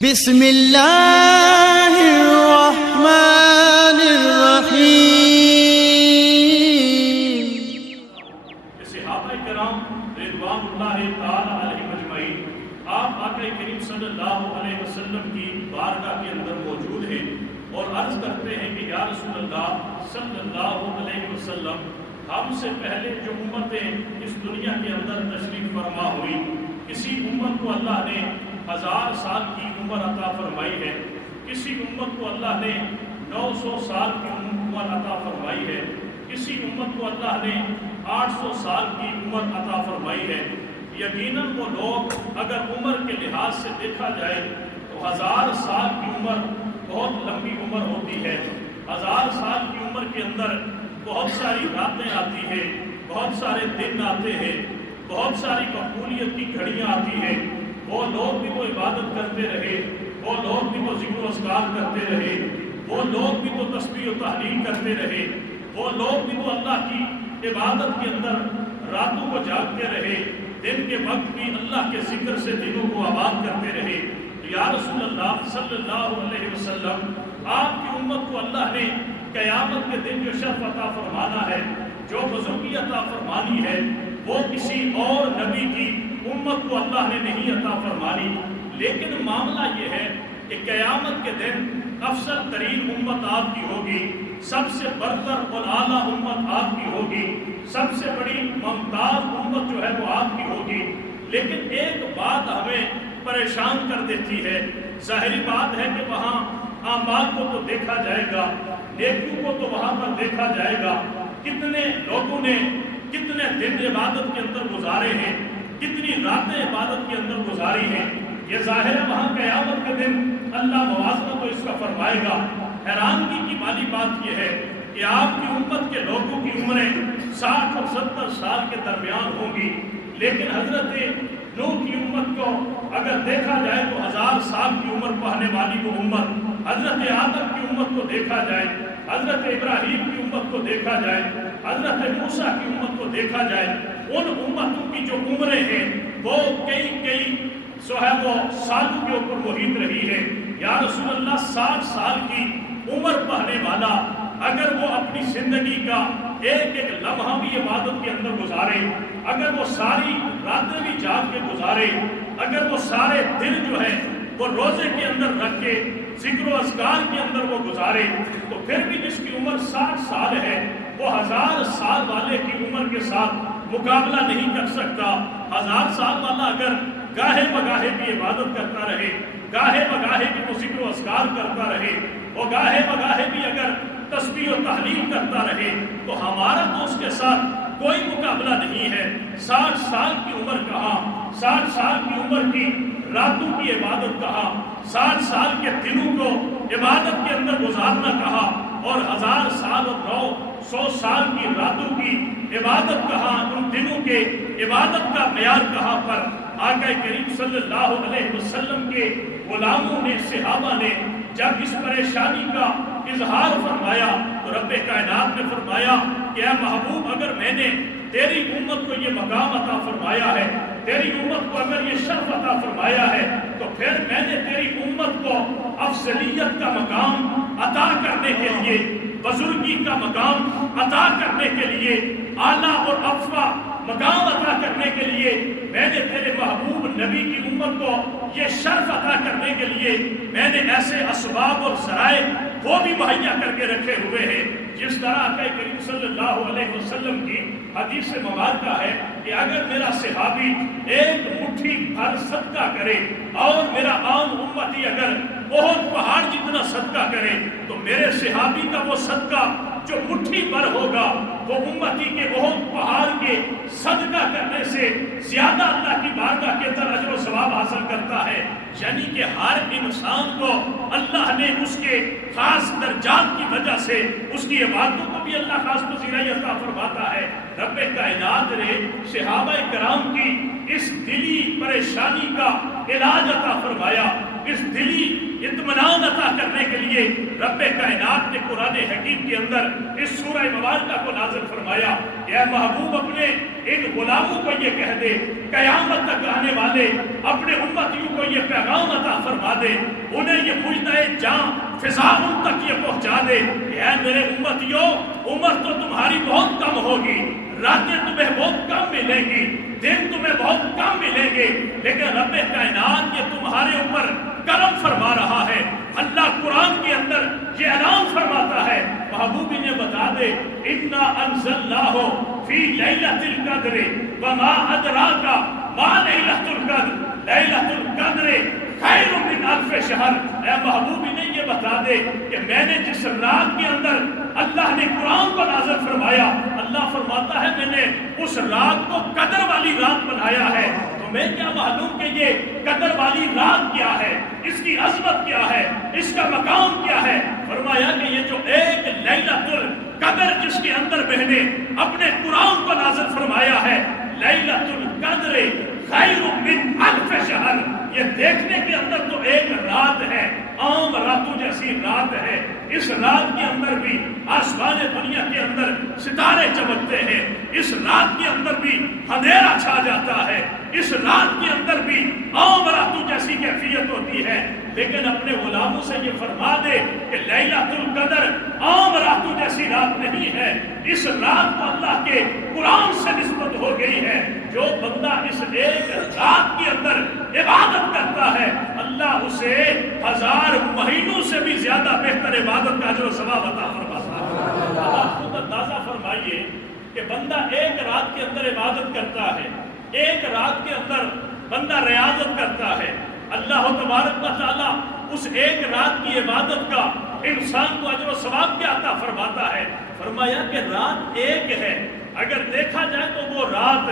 بسم اللہ الرحمن الرحیم۔ صحابہ کرام رضوان اللہ تعالی علیہ مجمعین آپ آقا کریم صلی اللہ علیہ وسلم کی بارگاہ کے اندر موجود ہیں اور عرض کرتے ہیں کہ یا رسول اللہ صلی اللہ علیہ وسلم، ہم سے پہلے جو امتیں اس دنیا کے اندر تشریف فرما ہوئی، کسی امت کو اللہ نے 1000 سال کی عمر عطا فرمائی ہے، کسی امت کو اللہ نے 900 سال کی عمر عطا فرمائی ہے، کسی امت کو اللہ نے 800 سال کی عمر عطا فرمائی ہے۔ یقیناً وہ لوگ اگر عمر کے لحاظ سے دیکھا جائے تو 1000 سال کی عمر بہت لمبی عمر ہوتی ہے۔ 1000 سال کی عمر کے اندر بہت ساری راتیں آتی ہیں، بہت سارے دن آتے ہیں، بہت ساری مقبولیت کی گھڑیاں آتی ہیں۔ وہ لوگ بھی تو عبادت کرتے رہے، وہ لوگ بھی تو ذکر و اذکار کرتے رہے، وہ لوگ بھی تو تسبیح و تحلیل کرتے رہے، وہ لوگ بھی تو اللہ کی عبادت کے اندر راتوں کو جاگتے رہے، دن کے وقت بھی اللہ کے ذکر سے دنوں کو آباد کرتے رہے۔ یا رسول اللہ صلی اللہ علیہ وسلم، آپ کی امت کو اللہ نے قیامت کے دن جو شرف عطا فرمانا ہے، جو بزرگی عطا فرمانی ہے، وہ کسی اور نبی کی امت کو اللہ نے نہیں عطا فرمانی۔ لیکن معاملہ یہ ہے کہ قیامت کے دن افضل ترین امت آپ کی ہوگی، سب سے برتر اور اعلیٰ امت آپ کی ہوگی، سب سے بڑی ممتاز امت جو ہے وہ آپ کی ہوگی۔ لیکن ایک بات ہمیں پریشان کر دیتی ہے، ظاہری بات ہے کہ وہاں اعمال کو تو دیکھا جائے گا، نیکیوں کو تو وہاں پر دیکھا جائے گا، کتنے لوگوں نے کتنے دن عبادت کے اندر گزارے ہیں، کتنی راتیں عبادت کے اندر گزاری ہیں، یہ ظاہر ہے وہاں قیامت کے دن اللہ موازنہ تو اس کا فرمائے گا۔ حیرانگی کی والی بات یہ ہے کہ آپ کی امت کے لوگوں کی عمریں 60 اور 70 سال کے درمیان ہوں گی، لیکن حضرت نوح کی امت کو اگر دیکھا جائے تو 1000 سال کی عمر پانے والی وہ امت، حضرت آدم کی امت کو دیکھا جائے، حضرت ابراہیم کی امت کو دیکھا جائے، حضرت موسیٰ کی امت کو دیکھا جائے، ان امتوں کی جو عمریں ہیں وہ کئی وہ سالوں کے اوپر محیط رہی ہے۔ یا رسول اللہ 60 سال کی عمر پانے والا اگر وہ اپنی زندگی کا ایک لمحہ بھی عبادت کے اندر گزارے، اگر وہ ساری راتیں بھی جاگ کے گزارے، اگر وہ سارے دن جو ہے وہ روزے کے اندر رکھ کے ذکر و اذکار کے اندر وہ گزارے، تو پھر بھی جس کی عمر 60 سال ہے وہ 1000 سال والے کی عمر کے ساتھ مقابلہ نہیں کر سکتا۔ 1000 سال والا اگر گاہے بگاہے بھی عبادت کرتا رہے، گاہے بگاہے بھی وہ ذکر و اذکار کرتا رہے، اور گاہے بگاہے بھی اگر تسبیح و تحلیل کرتا رہے، تو ہمارا تو اس کے ساتھ کوئی مقابلہ نہیں ہے۔ 60 سال کی عمر کہاں، 60 سال کی عمر کی راتوں کی عبادت کہاں، 60 سال کے دنوں کو عبادت کے اندر گزارنا کہاں، اور 1000 سال اور 900 سال کی راتوں کی عبادت کہاں، ان دنوں کے عبادت کا معیار کہاں پر۔ آقا کریم صلی اللہ علیہ وسلم کے غلاموں نے، صحابہ نے جب اس پریشانی کا اظہار فرمایا تو رب کائنات نے فرمایا کہ اے محبوب، اگر میں نے تیری امت کو یہ مقام عطا فرمایا ہے، تیری امت کو اگر یہ شرف عطا فرمایا ہے، تو پھر میں نے تیری امت کو افضلیت کا مقام عطا کرنے کے لیے، بزرگی کا مقام عطا کرنے کے لیے، اعلیٰ اور افضل مقام عطا کرنے کے لیے، میں نے تیرے محبوب نبی کی امت کو یہ شرف عطا کرنے کے لیے میں نے ایسے اسباب اور ذرائع وہ بھی مہیا کر کے رکھے ہوئے ہیں۔ جس طرح آقا کریم صلی اللہ علیہ وسلم کی حدیث مبارکہ ہے کہ اگر میرا صحابی ایک مٹھی بھر صدقہ کرے اور میرا عام امتی اگر بہت پہاڑ جتنا صدقہ کرے، تو میرے صحابی کا وہ صدقہ جو مٹھی بھر ہوگا وہ امتی کے بہت پہاڑ کے صدقہ کرنے سے زیادہ اللہ کی بارگاہ کے اندر اجر و ثواب حاصل کرتا ہے۔ یعنی کہ ہر انسان کو اللہ نے اس کے خاص درجات کی وجہ سے اس کی عبادتوں کو بھی اللہ خاص پذیرائی عطا فرماتا ہے۔ رب کائنات نے صحابہ کرام کی اس دلی پریشانی کا علاج عطا فرمایا، اس دلی اطمینان عطا کرنے کے لیے رب کائنات نے قرآن حکیم کے اندر اس سورہ مبارکہ کو نازل فرمایا کہ اے محبوب اپنے ان غلاموں کو یہ کہہ دے، قیامت تک آنے والے اپنے امتیوں کو یہ پیغام عطا فرما دے، انہیں یہ مجدہ جاں فضا ان تک یہ پہنچا دے کہ اے میرے امتیوں، عمر تو تمہاری بہت کم ہوگی، راتیں تمہیں بہت کم ملیں گی، دن تمہیں بہت کم ملیں گے، لیکن رب کائنات یہ تمہارے اوپر کرم فرما رہا ہے۔ اللہ قرآن کے اندر یہ اعلان فرماتا ہے، محبوب انہیں بتا دے، اِنَّا أَنزَلْنَاهُ فِي لَيْلَةِ الْقَدْرِ وَمَا أَدْرَاكَ مَا لَيْلَةُ الْقَدْرِ لَيْلَةُ الْقَدْرِ خَيْرٌ مِّنْ أَلْفِ شَهْرٍ۔ اے محبوب انہیں یہ بتا دے کہ میں نے جس رات کے اندر اللہ نے قرآن کو نازل فرمایا، اللہ فرماتا ہے میں نے اس رات کو قدر والی رات بنایا ہے۔ تمہیں کیا معلوم کہ یہ قدر والی رات کیا ہے، اس کی عظمت کیا ہے، اس کا مقام کیا ہے؟ فرمایا کہ یہ جو ایک لیلۃ القدر جس کے اندر میں نے اپنے قرآن کو نازل فرمایا ہے، لیلۃ القدر خیر من الف شہر، یہ دیکھنے کے اندر تو ایک رات ہے، عام راتوں جیسی رات ہے۔ اس رات کے اندر بھی آسمان دنیا کے اندر ستارے چمکتے ہیں، اس رات کے اندر بھی اندھیرا چھا جاتا ہے، اس رات کے اندر بھی عام راتوں جیسی کیفیت ہوتی ہے، لیکن اپنے غلاموں سے یہ فرما دے کہ لیلۃ القدر عام راتوں جیسی رات نہیں ہے، اس رات کو اللہ کے قرآن سے نسبت ہو گئی ہے۔ جو بندہ اس ایک رات کے اندر عبادت کرتا ہے، اللہ اسے 1000 مہینوں سے بھی زیادہ بہتر عبادت کا اجر و ثواب عطا فرماتا ہے۔ اب آپ خود اندازہ فرمائیے کہ بندہ ایک رات کے اندر عبادت کرتا ہے، ایک رات کے اندر بندہ ریاضت کرتا ہے، اللہ تبارک و تعالیٰ اس ایک رات کی عبادت کا انسان کو اجر و ثواب کیا عطا فرماتا ہے؟ فرمایا کہ رات ایک ہے، اگر دیکھا جائے تو وہ رات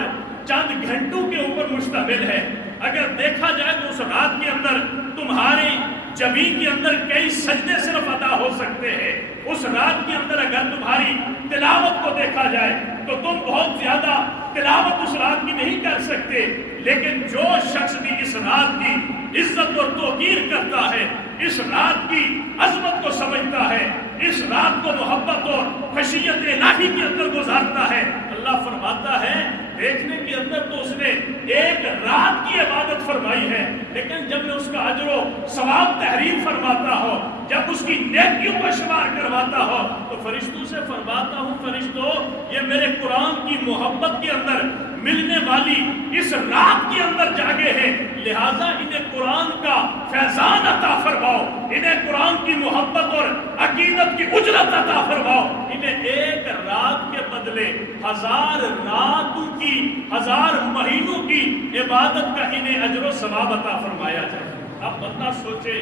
چند گھنٹوں کے اوپر مشتمل ہے، اگر دیکھا جائے تو اس رات کے اندر تمہاری جبین کے اندر کئی سجدے صرف ادا ہو سکتے ہیں، اس رات کے اندر اگر تمہاری تلاوت کو دیکھا جائے تو تم بہت زیادہ تلاوت اس رات کی نہیں کر سکتے، لیکن جو شخص بھی اس رات کی عزت اور توقیر کرتا ہے، اس رات کی عظمت کو سمجھتا ہے، اس رات کو محبت اور خشیت الہی کے اندر گزارتا ہے، اللہ فرماتا ہے دیکھنے کے اندر تو اس نے ایک رات کی عبادت فرمائی ہے، لیکن جب میں اس کا اجر و ثواب تحریر فرماتا ہو، جب اس کی نیکیوں کو شمار کرواتا ہو تو فرشتوں سے فرماتا ہوں فرشتوں یہ میرے قرآن کی محبت کے اندر ملنے والی اس رات کے اندر جاگے ہیں، لہٰذا انہیں قرآن کا فیضان عطا فرماؤ، انہیں قرآن کی محبت اور عقیدت کی اجرت عطا فرماؤ، انہیں ایک رات کے بدلے 1000 راتوں کی 1000 مہینوں کی عبادت کا انہیں اجر و ثواب عطا فرمایا جائے۔ اب بندہ سوچے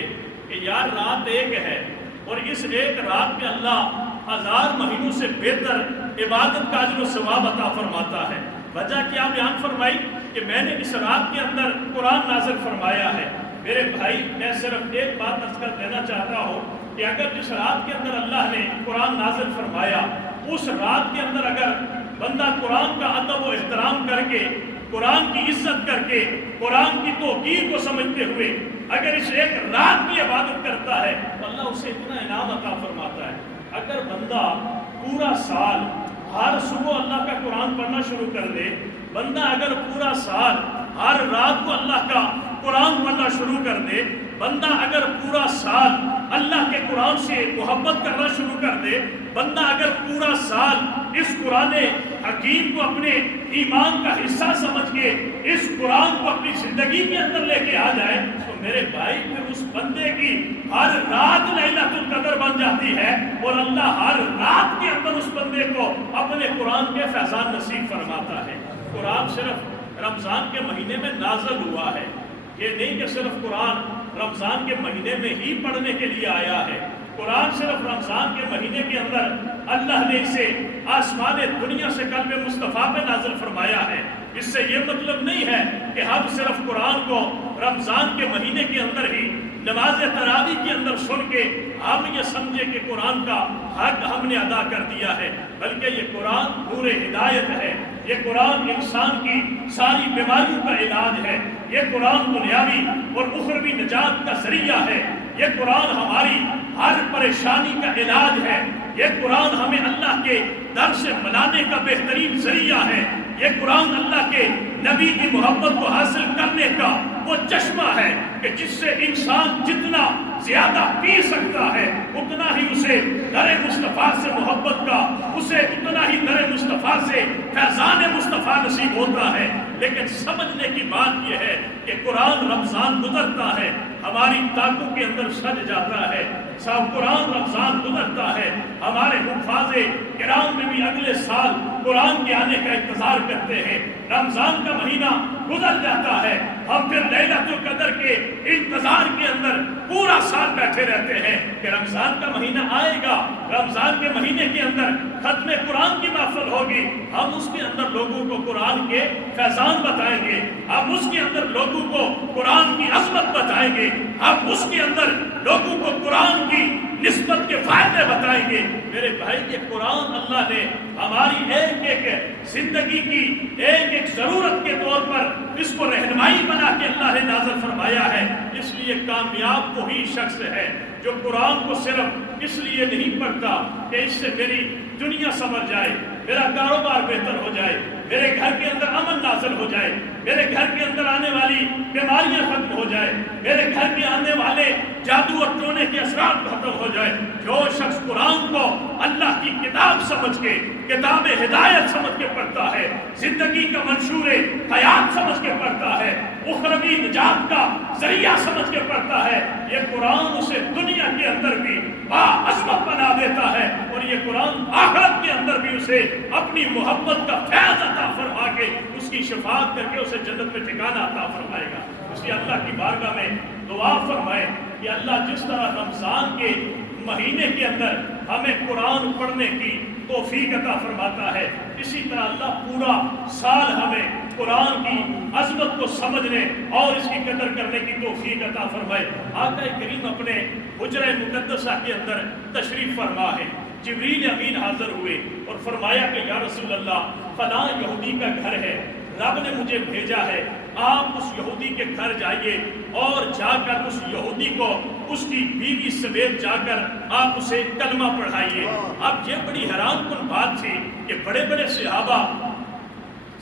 کہ یار رات ایک ہے اور اس ایک رات میں اللہ 1000 مہینوں سے بہتر عبادت کا اجر و ثواب عطا فرماتا ہے۔ وجہ کیا بیان فرمائی کہ میں نے اس رات کے اندر قرآن نازل فرمایا ہے۔ میرے بھائی میں صرف ایک بات عرض کر دینا چاہتا ہوں کہ اگر جس رات کے اندر اللہ نے قرآن نازل فرمایا اس رات کے اندر اگر بندہ قرآن کا ادب و احترام کر کے، قرآن کی عزت کر کے، قرآن کی توقیر کو سمجھتے ہوئے اگر اس ایک رات کی عبادت کرتا ہے تو اللہ اسے اتنا انعام عطا فرماتا ہے۔ اگر بندہ پورا سال ہر صبح اللہ کا قرآن پڑھنا شروع کر دے، بندہ اگر پورا سال ہر رات کو اللہ کا قرآن پڑھنا شروع کر دے، بندہ اگر پورا سال اللہ کے قرآن سے محبت کرنا شروع کر دے، بندہ اگر پورا سال اس قرآن حکیم کو اپنے ایمان کا حصہ سمجھ کے اس قرآن کو اپنی زندگی کے اندر لے کے آ جائے تو میرے بھائی پھر اس بندے کی ہر رات لیلۃ القدر بن جاتی ہے اور اللہ ہر رات کے اندر اس بندے کو اپنے قرآن کے فیضان نصیب فرماتا ہے۔ قرآن صرف رمضان کے مہینے میں نازل ہوا ہے، یہ نہیں کہ صرف قرآن رمضان کے مہینے میں ہی پڑھنے کے لیے آیا ہے، قرآن صرف رمضان کے مہینے کے اندر اللہ نے اسے آسمان دنیا سے قلب مصطفیٰ پہ نازل فرمایا ہے۔ اس سے یہ مطلب نہیں ہے کہ ہم صرف قرآن کو رمضان کے مہینے کے اندر ہی نماز تراویح کے اندر سن کے ہم یہ سمجھے کہ قرآن کا حق ہم نے ادا کر دیا ہے، بلکہ یہ قرآن نور ہدایت ہے، یہ قرآن انسان کی ساری بیماریوں کا علاج ہے، یہ قرآن دنیاوی اور اخروی نجات کا ذریعہ ہے۔ یہ قرآن ہماری ہر پریشانی کا علاج ہے، یہ قرآن ہمیں اللہ کے در سے منانے کا بہترین ذریعہ ہے، یہ قرآن اللہ کے نبی کی محبت کو حاصل کرنے کا وہ چشمہ ہے کہ جس سے انسان جتنا زیادہ پی سکتا ہے اتنا ہی اسے در مصطفیٰ سے محبت کا، اسے اتنا ہی در مصطفیٰ سے فیضان مصطفیٰ نصیب ہوتا ہے۔ لیکن سمجھنے کی بات یہ ہے کہ قرآن رمضان گزرتا ہے، ہماری طاقتوں کے اندر سج جاتا ہے، صاحب قرآن رمضان گزرتا ہے، ہمارے حفاظ کرام میں بھی اگلے سال قرآن کے آنے کا انتظار کرتے ہیں، رمضان کا مہینہ گزر جاتا ہے، ہم پھر لیلۃ القدر کے انتظار کے اندر پورا سال بیٹھے رہتے ہیں کہ رمضان کا مہینہ آئے گا، رمضان کے مہینے کے اندر ختم قرآن کی محفل ہوگی، ہم اس کے اندر لوگوں کو قرآن کے فیضان بتائیں گے، ہم اس کے اندر لوگوں کو قرآن کی عظمت بتائیں گے، ہم اس کے اندر لوگوں کو قرآن کی نسبت کے فائدے بتائیں گے۔ میرے بھائی یہ قرآن اللہ نے ہماری ایک ایک زندگی کی ایک ایک ضرورت کے طور پر اس کو رہنمائی بنا کے اللہ نے نازل فرمایا ہے، اس لیے کامیاب وہی شخص ہے جو قرآن کو صرف اس لیے نہیں پڑھتا کہ اس سے میری دنیا سنور جائے، میرا کاروبار بہتر ہو جائے، میرے گھر کے اندر امن نازل ہو جائے، میرے گھر کے اندر آنے والی بیماریاں ختم ہو جائے، میرے گھر کے آنے والے جادو اور ٹونے کے اثرات ختم ہو جائے۔ جو شخص قرآن کو اللہ کی کتاب سمجھ کے، کتاب ہدایت سمجھ کے پڑھتا ہے، زندگی کا منشور حیات سمجھ کے پڑھتا ہے، اخروی نجات کا ذریعہ سمجھ کے پڑھتا ہے، یہ قرآن اسے دنیا کے اندر بھی باعظمت بنا دیتا ہے، اور یہ قرآن آخرت کے اندر بھی اسے اپنی محبت کا فیض عطا فرما کے اس کی شفاعت کر کے اسے جنت میں ٹھکانہ عطا فرمائے گا۔ اس لیے اللہ کی بارگاہ میں دعا فرمائے کہ اللہ جس طرح رمضان کے مہینے کے اندر ہمیں قرآن پڑھنے کی توفیق عطا فرماتا ہے، اسی طرح اللہ پورا سال ہمیں قرآن کی عظمت کو سمجھنے اور اس کی قدر کرنے کی توفیق عطا فرمائے۔ آقا کریم اپنے حجرہ مقدسہ کے اندر تشریف فرما ہے، جبریل امین حاضر ہوئے اور فرمایا کہ یا رسول اللہ فلاں یہودی کا گھر ہے، رب نے مجھے بھیجا ہے، آپ اس یہودی کے گھر جائیے اور جا کر اس یہودی کو اس کی بیوی سمیت جا کر آپ اسے کلمہ پڑھائیے۔ اب یہ بڑی حیران کن بات تھی کہ بڑے بڑے صحابہ،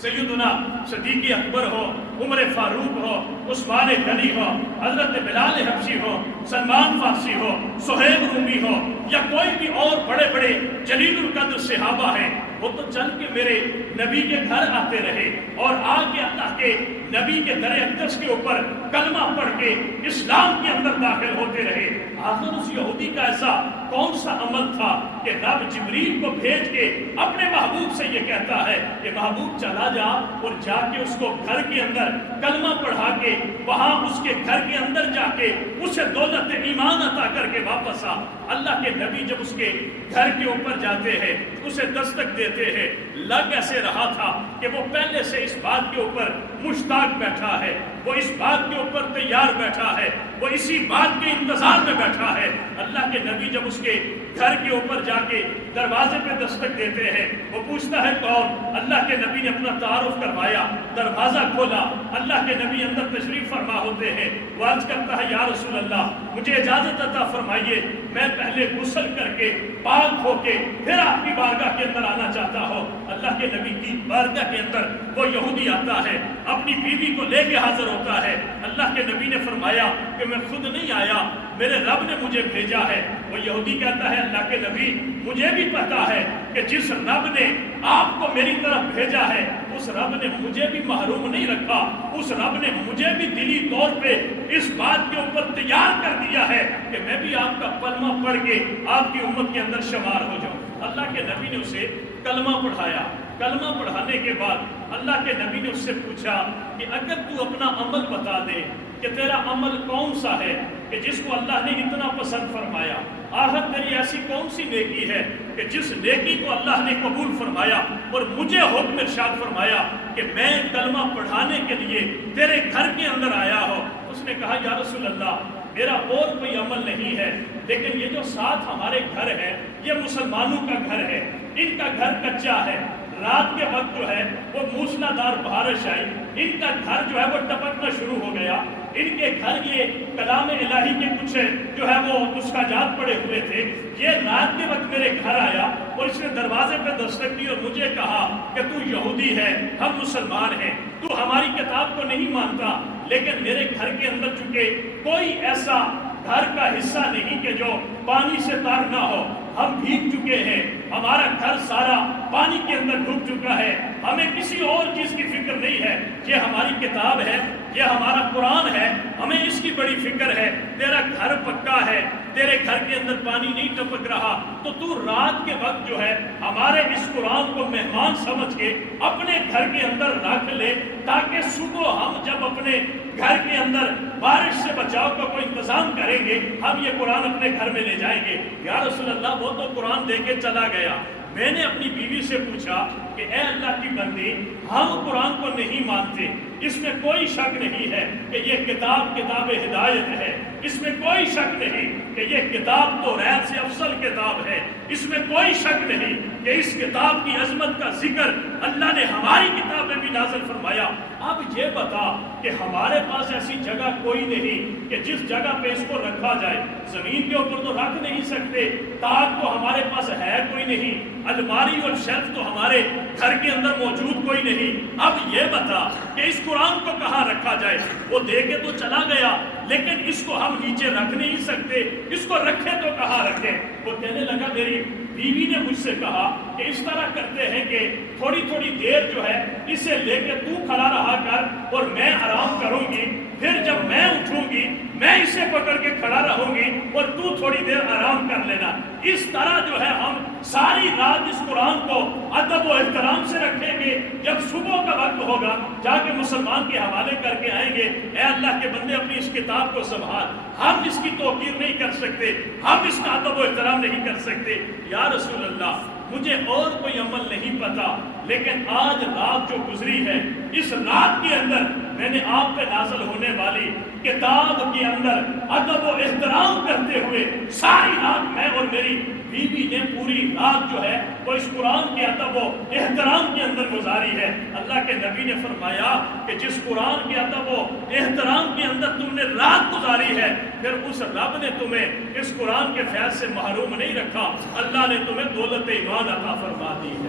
سیدنا صدیق اکبر ہو، عمر فاروق ہو، عثمان غنی ہو، حضرت بلال حبشی ہو، سلمان فارسی ہو، سہیب رومی ہو، یا کوئی بھی اور بڑے بڑے جلیل القدر صحابہ ہیں، وہ تو چل کے میرے نبی کے گھر آتے رہے اور آ کے اللہ کے نبی کے در اقدس کے اوپر کلمہ پڑھ کے اسلام کے اندر داخل ہوتے رہے۔ آخر اس یہودی کا ایسا کون سا عمل تھا کہ رب جبریل کو بھیج کے اپنے محبوب سے یہ کہتا ہے کہ محبوب چلا جا اور جا کے اس کو گھر کے اندر کلمہ پڑھا کے وہاں اس کے گھر کے اندر جا کے اسے دولت ایمان عطا کر کے واپس آ۔ اللہ کے نبی جب اس کے گھر کے اوپر جاتے ہیں، اسے دستک دیتے ہیں، لگ ایسے رہا تھا کہ وہ پہلے سے اس بات کے اوپر مشتاق بیٹھا ہے، وہ اس بات کے اوپر تیار بیٹھا ہے، وہ اسی بات کے انتظار میں بیٹھا ہے۔ اللہ کے نبی جب اس کے گھر کے اوپر جا کے دروازے پہ دستک دیتے ہیں، وہ پوچھتا ہے کون؟ اللہ کے نبی نے اپنا تعارف کروایا، دروازہ کھولا، اللہ کے نبی اندر تشریف فرما ہوتے ہیں، وہ عرض کرتا ہے یا رسول اللہ مجھے اجازت عطا فرمائیے، میں پہلے غسل کر کے پاک ہو کے پھر آپ کی بارگاہ کے اندر آنا چاہتا ہوں۔ اللہ کے نبی کی بارگاہ کے اندر وہ یہودی آتا ہے، اپنی بیوی کو لے کے حاضر ہوتا ہے۔ اللہ کے نبی نے فرمایا کہ میں خود نہیں آیا، میرے رب نے مجھے بھیجا ہے۔ وہ یہودی کہتا ہے اللہ کے نبی مجھے بھی پتا ہے کہ جس رب نے آپ کو میری طرف بھیجا ہے اس رب نے مجھے بھی محروم نہیں رکھا، اس رب نے مجھے بھی دلی طور پہ اس بات کے اوپر تیار کر دیا ہے کہ میں بھی آپ کا کلمہ پڑھ کے آپ کی امت کے اندر شمار ہو جاؤں۔ اللہ کے نبی نے اسے کلمہ پڑھایا، کلمہ پڑھانے کے بعد اللہ کے نبی نے اس سے پوچھا کہ اگر تو اپنا عمل بتا دے کہ تیرا عمل کون سا ہے کہ جس کو اللہ نے اتنا پسند فرمایا، آخر تیری ایسی کون سی نیکی ہے کہ جس نیکی کو اللہ نے قبول فرمایا اور مجھے حکم ارشاد فرمایا کہ میں کلمہ پڑھانے کے لیے تیرے گھر کے اندر آیا ہوں۔ اس نے کہا یا رسول اللہ میرا اور کوئی عمل نہیں ہے، لیکن یہ جو ساتھ ہمارے گھر ہے یہ مسلمانوں کا گھر ہے، ان کا گھر کچا ہے، رات کے وقت جو ہے وہ موسلا دار بارش آئی، ان کا گھر جو ہے وہ ٹپکنا شروع ہو گیا، ان کے گھر یہ کلام الہی کے کچھ جو ہے وہ نسخہ جات پڑے ہوئے تھے. یہ رات کے وقت میرے گھر آیا اور اس نے دروازے پہ دستک دی اور مجھے کہا کہ تو یہودی ہے, ہم مسلمان ہیں, تو ہماری کتاب کو نہیں مانتا, لیکن میرے گھر کے اندر چونکہ کوئی ایسا گھر کا حصہ نہیں کہ جو پانی سے تر نہ ہو, ہم بھیگ چکے ہیں, ہمارا گھر سارا پانی کے اندر ڈوب چکا ہے, ہمیں کسی اور چیز کی فکر نہیں ہے, یہ ہماری کتاب ہے, یہ ہمارا قرآن ہے, ہمیں اس کی بڑی فکر ہے. تیرا گھر پکا ہے, تیرے گھر کے اندر پانی نہیں ٹپک رہا, تو رات کے وقت جو ہے ہمارے اس قرآن کو مہمان سمجھ کے اپنے گھر کے اندر رکھ لے, تاکہ صبح ہم جب اپنے گھر کے اندر بارش سے بچاؤ کا کوئی انتظام کریں گے, ہم یہ قرآن اپنے گھر میں لے جائیں گے. یا رسول اللہ, وہ تو قرآن دے کے چلا گیا. میں نے اپنی بیوی سے پوچھا کہ اے اللہ کی بندی, ہم قرآن کو نہیں مانتے, اس میں کوئی شک نہیں ہے کہ یہ کتاب ہدایت ہے, اس میں کوئی شک نہیں کہ یہ کتاب توریت سے افضل کتاب ہے, اس میں کوئی شک نہیں کہ اس کتاب کی عظمت کا ذکر اللہ نے ہماری کتاب میں بھی نازل فرمایا. اب یہ بتا کہ ہمارے پاس ایسی جگہ کوئی نہیں کہ جس جگہ پہ اس کو رکھا جائے. زمین کے اوپر تو رکھ نہیں سکتے, تاج تو ہمارے پاس ہے کوئی نہیں, الماری اور شیلف تو ہمارے گھر کے اندر موجود کوئی نہیں. اب یہ بتا کہ اس قرآن کو کہاں رکھا جائے. وہ دے کے تو چلا گیا, لیکن اس کو ہم نیچے رکھ نہیں سکتے, اس کو رکھے تو کہاں رکھیں. وہ کہنے لگا, میری بیوی نے مجھ سے کہا کہ اس طرح کرتے ہیں کہ تھوڑی تھوڑی دیر جو ہے اسے لے کے تو کھڑا رہا کر اور میں آرام کروں گی, پھر جب میں اٹھوں گی میں اسے پکڑ کے کھڑا رہوں گی اور تو تھوڑی دیر آرام کر لینا. اس طرح جو ہے ہم ساری رات اس قرآن کو ادب و احترام سے رکھیں گے, جب صبح کا وقت ہوگا جا کے مسلمان کے حوالے کر کے آئیں گے, اے اللہ کے بندے اپنی اس کتاب کو سنبھال, ہم اس کی توقیر نہیں کر سکتے, ہم اس کا ادب و احترام نہیں کر سکتے. یا رسول اللہ, مجھے اور کوئی عمل نہیں پتا, لیکن آج رات جو گزری ہے, اس رات کے اندر میں نے آپ پہ نازل ہونے والی کتاب کے اندر ادب و احترام کرتے ہوئے ساری رات میں اور میری بیوی نے پوری رات جو ہے وہ اس قرآن کے ادب و احترام کے اندر گزاری ہے. اللہ کے نبی نے فرمایا کہ جس قرآن کے ادب و احترام کے اندر تم نے رات گزاری ہے, پھر اس رب نے تمہیں اس قرآن کے فیض سے محروم نہیں رکھا, اللہ نے تمہیں دولت ایمان عطا فرما دی ہے.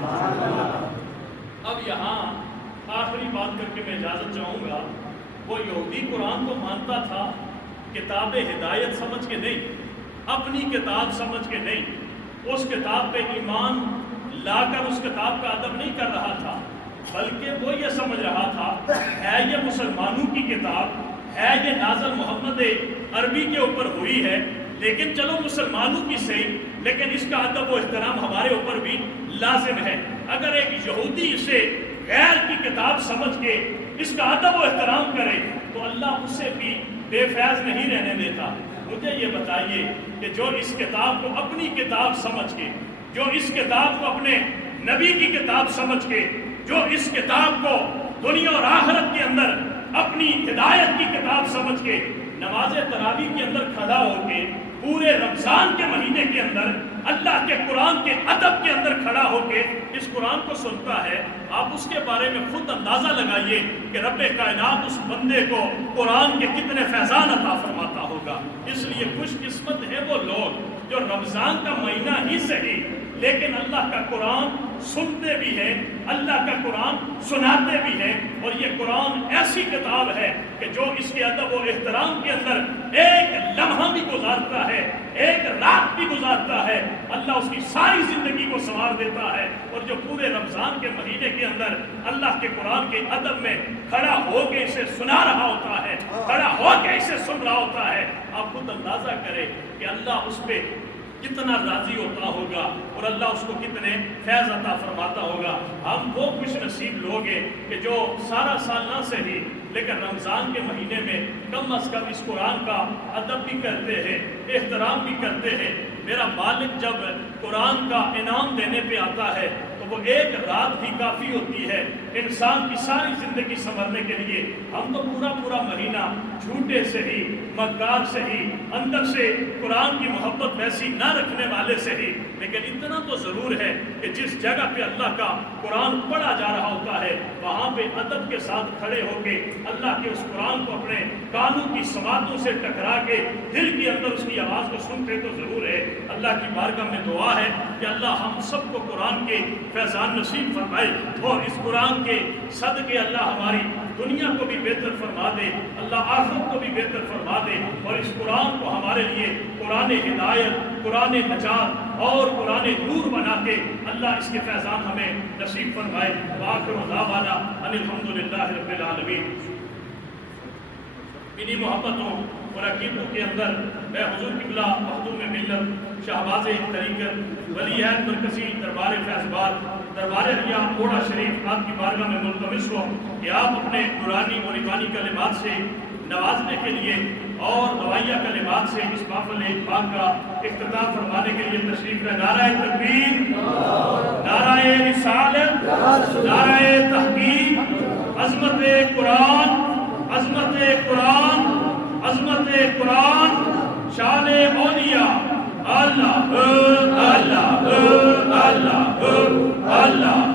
اب یہاں آخری بات کر کے میں اجازت چاہوں گا. وہ یہودی قرآن کو مانتا تھا, کتاب ہدایت سمجھ کے نہیں, اپنی کتاب سمجھ کے نہیں, اس کتاب پہ ایمان لا کر اس کتاب کا ادب نہیں کر رہا تھا, بلکہ وہ یہ سمجھ رہا تھا ہے یہ مسلمانوں کی کتاب ہے, یہ نازل محمد عربی کے اوپر ہوئی ہے, لیکن چلو مسلمانوں کی صحیح, لیکن اس کا ادب و احترام ہمارے اوپر بھی لازم ہے. اگر ایک یہودی اسے غیر کی کتاب سمجھ کے اس کا ادب و احترام کرے تو اللہ اسے بھی بے فیض نہیں رہنے دیتا. مجھے یہ بتائیے کہ جو اس کتاب کو اپنی کتاب سمجھ کے, جو اس کتاب کو اپنے نبی کی کتاب سمجھ کے, جو اس کتاب کو دنیا اور آخرت کے اندر اپنی ہدایت کی کتاب سمجھ کے نماز تراویح کے اندر کھڑا ہو کے پورے رمضان کے مہینے کے اندر اللہ کے قرآن کے ادب کے اندر کھڑا ہو کے اس قرآن کو سنتا ہے, آپ اس کے بارے میں خود اندازہ لگائیے کہ رب کائنات اس بندے کو قرآن کے کتنے فیضان عطا فرماتا ہوگا. اس لیے خوش قسمت ہے وہ لوگ جو رمضان کا مہینہ ہی صحیح لیکن اللہ کا قرآن سنتے بھی ہیں, اللہ کا قرآن سناتے بھی ہیں. اور یہ قرآن ایسی کتاب ہے کہ جو اس کے ادب و احترام کے اندر ایک لمحہ بھی گزارتا ہے, ایک رات بھی گزارتا ہے, اللہ اس کی ساری زندگی کو سنوار دیتا ہے. اور جو پورے رمضان کے مہینے کے اندر اللہ کے قرآن کے ادب میں کھڑا ہو کے اسے سنا رہا ہوتا ہے, کھڑا ہو کے اسے سن رہا ہوتا ہے, آپ خود اندازہ کریں کہ اللہ اس پہ کتنا راضی ہوتا ہوگا اور اللہ اس کو کتنے فیض عطا فرماتا ہوگا. ہم وہ خوش نصیب لوگ ہیں کہ جو سارا سال نہ صحیح لیکن رمضان کے مہینے میں کم از کم اس قرآن کا ادب بھی کرتے ہیں, احترام بھی کرتے ہیں. میرا مالک جب قرآن کا انعام دینے پہ آتا ہے تو وہ ایک رات بھی کافی ہوتی ہے انسان کی ساری زندگی سنورنے کے لیے ہم تو پورا مہینہ جھوٹے سے ہی، مکار سے ہی، اندر سے قرآن کی محبت ویسی نہ رکھنے والے سے ہی، لیکن اتنا تو ضرور ہے کہ جس جگہ پہ اللہ کا قرآن پڑھا جا رہا ہوتا ہے وہاں پہ ادب کے ساتھ کھڑے ہو کے اللہ کے اس قرآن کو اپنے کانوں کی سماعتوں سے ٹکرا کے دل کے اندر اس کی آواز کو سنتے تو ضرور ہے۔ اللہ کی بارگاہ میں دعا ہے کہ اللہ ہم سب کو قرآن کے فیضان نصیب فرمائے، اور اس قرآن کے صدقے اللہ ہماری دنیا کو بھی بہتر فرما دے، اللہ آخرت کو بھی بہتر فرما دے، اور اس قرآن کو ہمارے لیے قرآن ہدایت، قرآن نجات اور قرآن نور بنا کے اللہ اس کے فیضان ہمیں نصیب فرمائے۔ وآخر دعوانا ان الحمدللہ رب العالمین۔ انہی محبتوں اور عقیدتوں کے اندر میں حضور قبلہ مخدوم ملت شہباز طریقت ولی عہد مرکزی دربار فیض آباد دربار ریا اوڑا شریف آپ کی بارگاہ میں ملتمس ہوں کہ آپ اپنے نورانی اور ایمانی کلمات سے نوازنے کے لیے اور دوائیہ کلمات سے اس محفل پاک کا افتتاح فرمانے کے لیے تشریف لائے۔ نعرہ تکبیر، نعرہ رسالت، نعرہ تحقیق، عظمت قرآن، عظمت قرآن، عظمت قرآن، شان اولیاء، اللہ اللہ اللہ اللہ اللہ۔